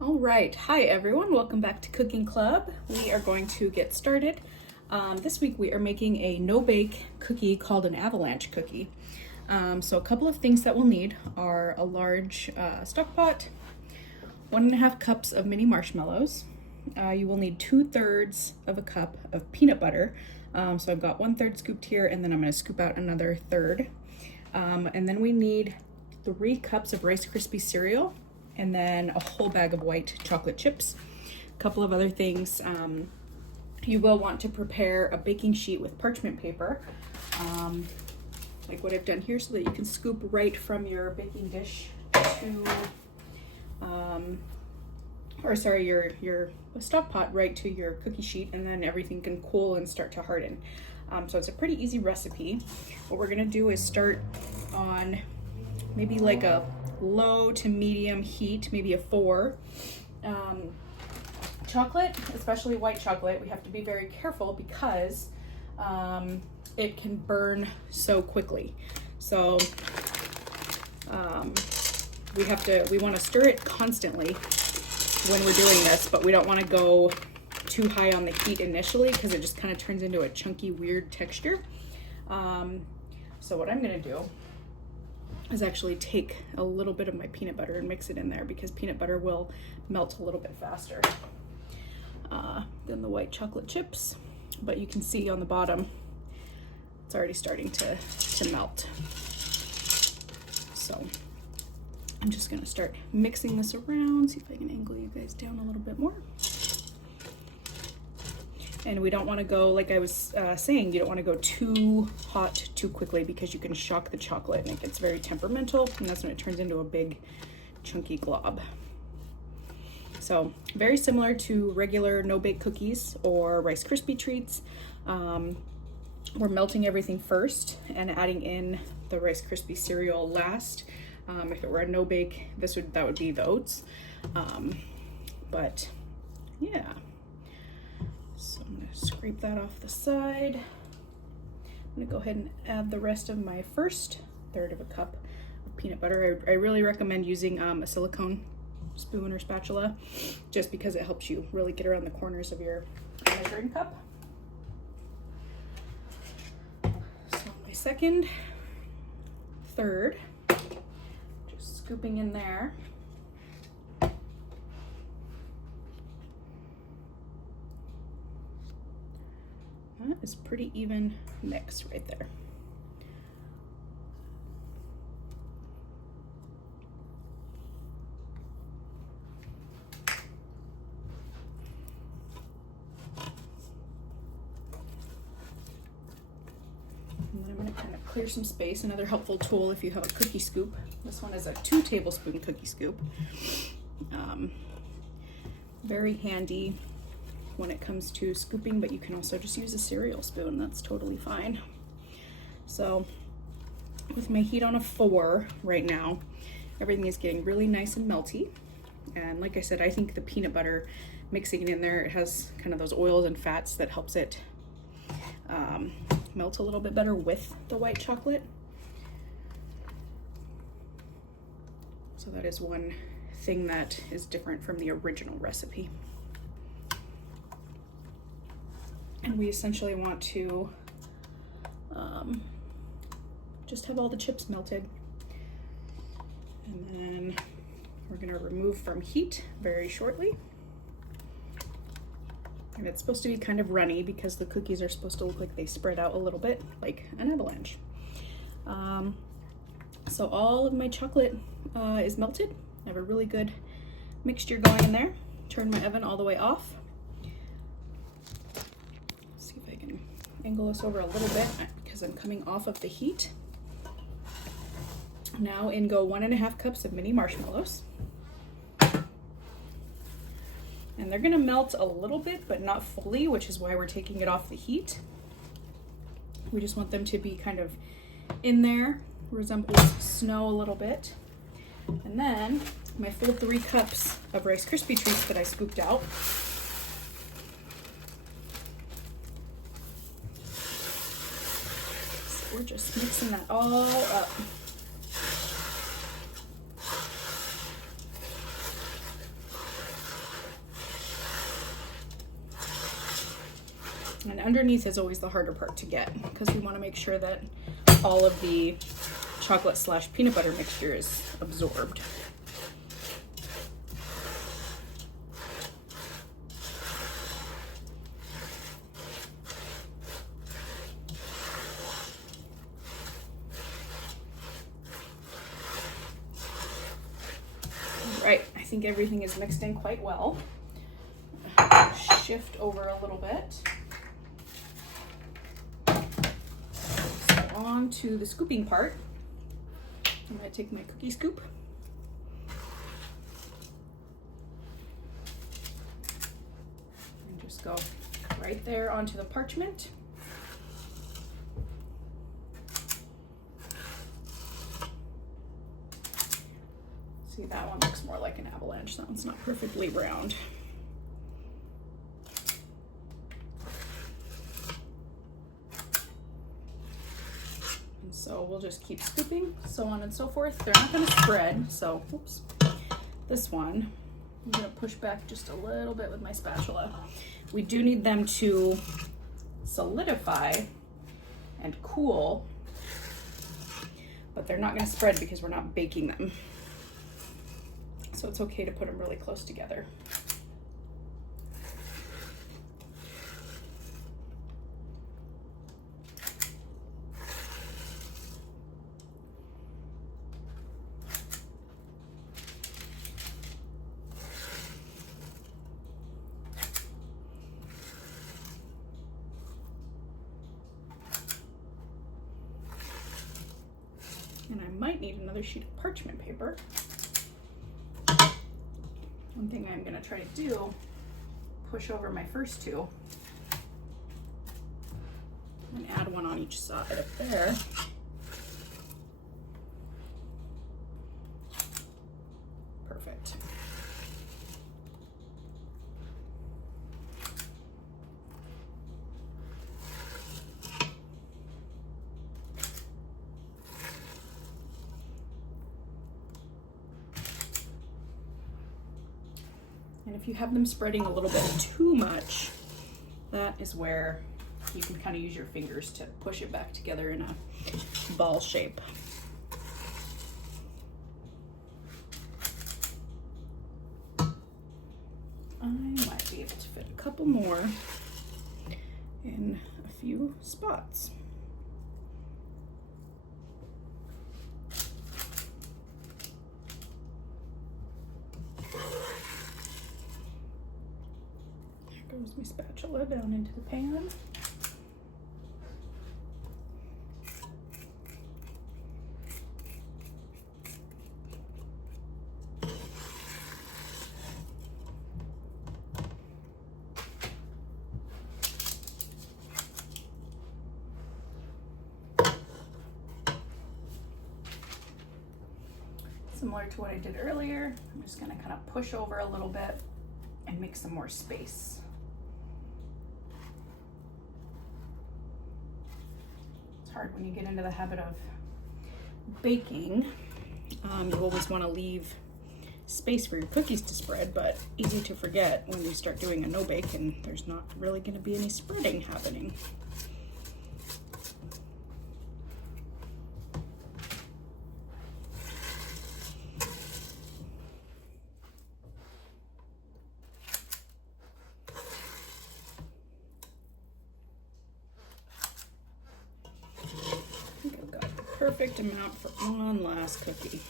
All right, hi everyone, welcome back to Cooking Club. We are going to get started. This week we are making a no-bake cookie called an Avalanche cookie. So a couple of things that we'll need are a large stock pot, 1.5 cups of mini marshmallows. You will need 2/3 of a cup of peanut butter. So I've got 1/3 scooped here, and then I'm going to scoop out another third. And then we need 3 cups of Rice Krispies cereal, and then a whole bag of white chocolate chips. A couple of other things. You will want to prepare a baking sheet with parchment paper, like what I've done here, so that you can scoop right from your baking dish to, your stock pot right to your cookie sheet, and then everything can cool and start to harden. So it's a pretty easy recipe. What we're gonna do is start on maybe like a low to medium heat, maybe a 4. Chocolate, especially white chocolate, we have to be very careful because it can burn so quickly. So we want to stir it constantly when we're doing this, but we don't want to go too high on the heat initially because it just kind of turns into a chunky, weird texture. So what I'm going to do is actually take a little bit of my peanut butter and mix it in there, because peanut butter will melt a little bit faster than the white chocolate chips. But you can see on the bottom, it's already starting to melt. So I'm just gonna start mixing this around, see if I can angle you guys down a little bit more. And we don't want to go, like I was saying, you don't want to go too hot too quickly, because you can shock the chocolate and it gets very temperamental, and that's when it turns into a big chunky glob. So very similar to regular no-bake cookies or Rice Krispie treats. We're melting everything first and adding in the Rice Krispie cereal last. If it were a no-bake, that would be the oats. But yeah. So I'm going to scrape that off the side. I'm going to go ahead and add the rest of my first third of a cup of peanut butter. I really recommend using a silicone spoon or spatula, just because it helps you really get around the corners of your measuring cup. So my second third, just scooping in there. That is pretty even mix right there. And then I'm going to kind of clear some space. Another helpful tool if you have a cookie scoop. This one is a 2 tablespoon cookie scoop. Very handy when it comes to scooping, but you can also just use a cereal spoon. That's totally fine. So with my heat on a 4 right now, everything is getting really nice and melty. And like I said, I think the peanut butter, mixing it in there, it has kind of those oils and fats that helps it melt a little bit better with the white chocolate. So that is one thing that is different from the original recipe. And we essentially want to just have all the chips melted. And then we're going to remove from heat very shortly. And it's supposed to be kind of runny, because the cookies are supposed to look like they spread out a little bit, like an avalanche. So all of my chocolate is melted. I have a really good mixture going in there. Turn my oven all the way off. See if I can angle this over a little bit, because I'm coming off of the heat. Now in go 1.5 cups of mini marshmallows. And they're gonna melt a little bit, but not fully, which is why we're taking it off the heat. We just want them to be kind of in there, resembles snow a little bit. And then my full 3 cups of Rice Krispie treats that I scooped out. So we're just mixing that all up. And underneath is always the harder part to get because we want to make sure that all of the chocolate / peanut butter mixture is absorbed. Right, I think everything is mixed in quite well. Shift over a little bit. So on to the scooping part. I'm going to take my cookie scoop and just go right there onto the parchment. See, that one looks more like an avalanche. That one's not perfectly round. So we'll just keep scooping, so on and so forth. They're not going to spread, so oops. This one, I'm going to push back just a little bit with my spatula. We do need them to solidify and cool, but they're not going to spread because we're not baking them. So it's okay to put them really close together. And I might need another sheet of parchment paper. One thing I'm going to try to do, push over my first two and add one on each side up there. Perfect. And if you have them spreading a little bit too much, that is where you can kind of use your fingers to push it back together in a ball shape. I might be able to fit a couple more in a few spots. Goes my spatula down into the pan. Similar to what I did earlier, I'm just going to kind of push over a little bit and make some more space. Hard when you get into the habit of baking. You always want to leave space for your cookies to spread, but easy to forget when you start doing a no bake and there's not really going to be any spreading happening. Perfect amount for one last cookie.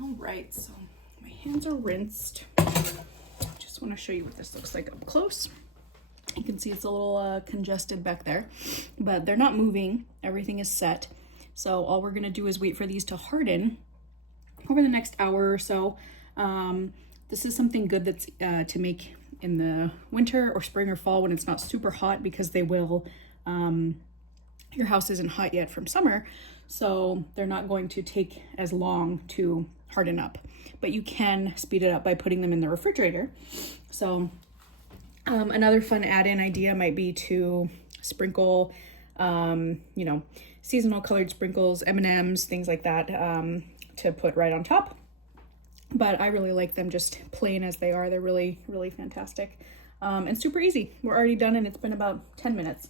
All right, so my hands are rinsed. Just want to show you what this looks like up close. You can see it's a little congested back there, but they're not moving. Everything is set. So all we're gonna do is wait for these to harden over the next hour or so. This is something good that's to make in the winter or spring or fall when it's not super hot, because they will, your house isn't hot yet from summer, so they're not going to take as long to harden up. But you can speed it up by putting them in the refrigerator. So Another fun add-in idea might be to sprinkle, you know, seasonal colored sprinkles, M&Ms, things like that, to put right on top. But I really like them just plain as they are. They're really, really fantastic, and super easy. We're already done and it's been about 10 minutes.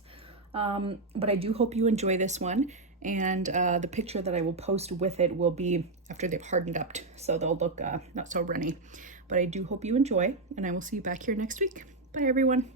But I do hope you enjoy this one. And the picture that I will post with it will be after they've hardened up, so they'll look not so runny. But I do hope you enjoy, and I will see you back here next week. Bye, everyone.